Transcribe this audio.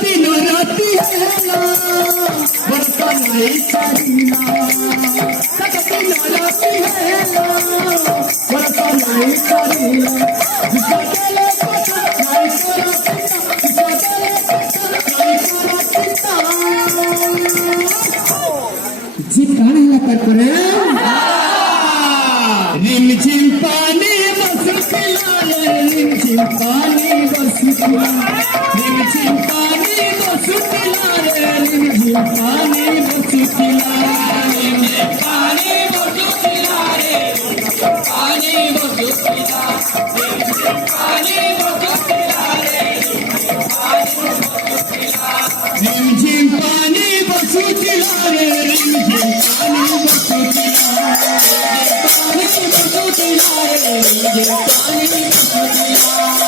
दिन राती हेला बरसा नहीं करीना दिन राती हेला बरसा नहीं करीना जिसका चले पता नहीं करा जिसका चले पता नहीं करा जिताने कर करे रिमझिम पानी बरसतिला रिमझिम पानी बरसतिला रिमझिम पानी बरसतिला रिमझिम पानी बरसतिला रिमझिम पानी बरसतिला पानी बरसतिला रिमझिम पानी बरसतिला रिमझिम पानी बरसतिला रिमझिम पानी बरसतिला